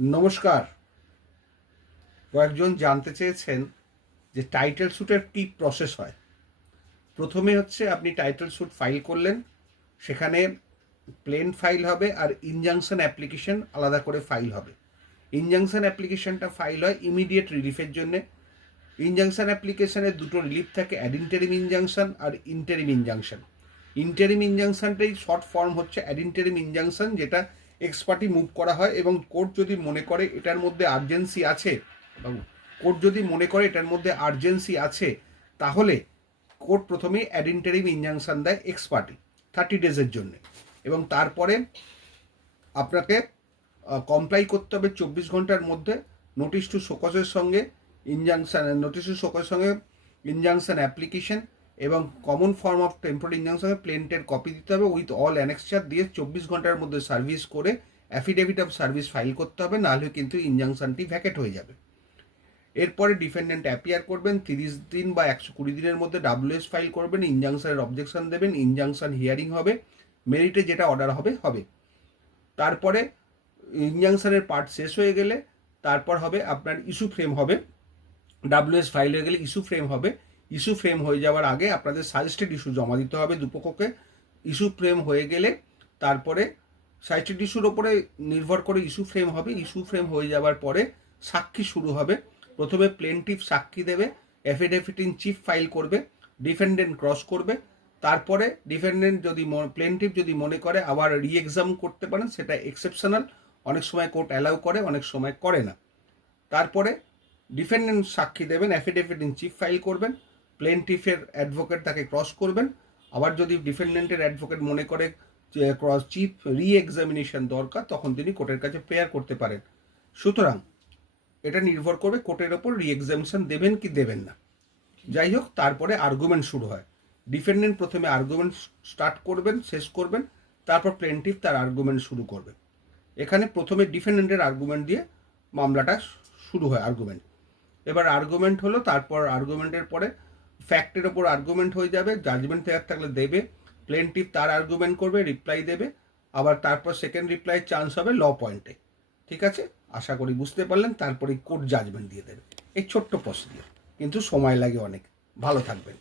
নমস্কার। কয়েকজন জানতে চেয়েছেন যে টাইটেল স্যুটের কী প্রসেস হয়। প্রথমে হচ্ছে আপনি টাইটেল স্যুট ফাইল করলেন, সেখানে প্লেন ফাইল হবে আর ইনজাংশন অ্যাপ্লিকেশন আলাদা করে ফাইল হবে। ইনজাংশন অ্যাপ্লিকেশনটা ফাইল হয় ইমিডিয়েট রিলিফের জন্যে। ইনজাংশন অ্যাপ্লিকেশনের দুটো রিলিফ থাকে, অ্যাডিনটেরিম ইনজাংশন আর ইন্টারিম ইনজাংশন। ইন্টারিম ইনজাংশনটাই শর্ট ফর্ম হচ্ছে অ্যাডিনটেরিম ইনজাংশন, যেটা এক্সপার্টি মুভ করা হয় এবং কোর্ট যদি মনে করে এটার মধ্যে আর্জেন্সি আছে, তাহলে কোর্ট প্রথমেই অ্যাডিনটেরিম ইনজাংশন দেয় এক্সপার্টি 30 ডেজের জন্য, এবং তারপরে আপনাকে কমপ্লাই করতে হবে 24 ঘন্টার মধ্যে নোটিশ টু শোকজের সঙ্গে ইনজাংশন অ্যাপ্লিকেশন এবং কমন ফর্ম অফ টেম্পোরারি ইনজাংশনের প্লেন্টের কপি দিতে হবে উইথ অল অ্যানেক্সচার দিয়ে 24 ঘন্টার মধ্যে সার্ভিস করে অ্যাফিডেভিট অফ সার্ভিস ফাইল করতে হবে, নাহলে কিন্তু ইনজাংশনটি ভ্যাকেট হয়ে যাবে। এরপরে ডিফেন্ডেন্ট অ্যাপিয়ার করবেন, 30 দিন বা 120 দিনের মধ্যে WS ফাইল করবেন, ইনজাংশনের অবজেকশন দেবেন, ইনজাংশন হিয়ারিং হবে, মেরিটে যেটা অর্ডার হবে। তারপরে ইনজাংশনের পার্ট শেষ হয়ে গেলে তারপর হবে আপনার ইস্যু ফ্রেম হবে। WS ফাইল হয়ে গেলে ইস্যু ফ্রেম হবে। ইস্যু ফ্রেম হয়ে যাওয়ার আগে আপনাদের সাজেস্টেড ইস্যু জমা দিতে হবে দুপক্ষকে। ইস্যু ফ্রেম হয়ে গেলে তারপরে সাজেস্টেড ইস্যুর ওপরে নির্ভর করে ইস্যু ফ্রেম হবে। ইস্যু ফ্রেম হয়ে যাওয়ার পরে সাক্ষী শুরু হবে। প্রথমে প্লেনটিফ সাক্ষী দেবে, অ্যাফিডেভিট ইন চিফ ফাইল করবে, ডিফেন্ডেন্ট ক্রস করবে। তারপরে প্লেনটিফ যদি মনে করে আবার রি-এক্সাম করতে পারেন, সেটা এক্সেপশনাল, অনেক সময় কোর্ট অ্যালাউ করে, অনেক সময় করে না। তারপরে ডিফেন্ডেন্ট সাক্ষী দেবেন, অ্যাফিডেভিট ইন চিফ ফাইল করবেন, প্লেনটিফের অ্যাডভোকেট তাকে ক্রস করবেন। আবার যদি ডিফেন্ডেন্টের অ্যাডভোকেট মনে করে চিফ রি-এক্সামিনেশন দরকার, তখন তিনি কোর্টের কাছে প্রেয়ার করতে পারেন। সুতরাং এটা নির্ভর করবে কোর্টের ওপর রি-এক্সামিনেশন দেবেন কি দেবেন না। যাই হোক, তারপরে আর্গুমেন্ট শুরু হয়। ডিফেন্ডেন্ট প্রথমে আর্গুমেন্ট স্টার্ট করবেন, শেষ করবেন, তারপর প্লেনটিফ তার আর্গুমেন্ট শুরু করবে। এখানে প্রথমে ডিফেন্ডেন্টের আর্গুমেন্ট দিয়ে মামলাটা শুরু হয়। আর্গুমেন্ট এবার আর্গুমেন্ট হলো, তারপর আর্গুমেন্টের পরে ফ্যাক্টের ওপর আর্গুমেন্ট হয়ে যাবে, জাজমেন্ট দেওয়ার থাকলে দেবে, প্লেনটিফ তার আর্গুমেন্ট করবে, রিপ্লাই দেবে, আবার তারপর সেকেন্ড রিপ্লাই চান্স হবে ল পয়েন্টে। ঠিক আছে, আশা করি বুঝতে পারলেন। তারপরে কোর্ট জাজমেন্ট দিয়ে দেবে। এই ছোট্ট প্রসিডিওর, কিন্তু সময় লাগে অনেক। ভালো থাকবেন।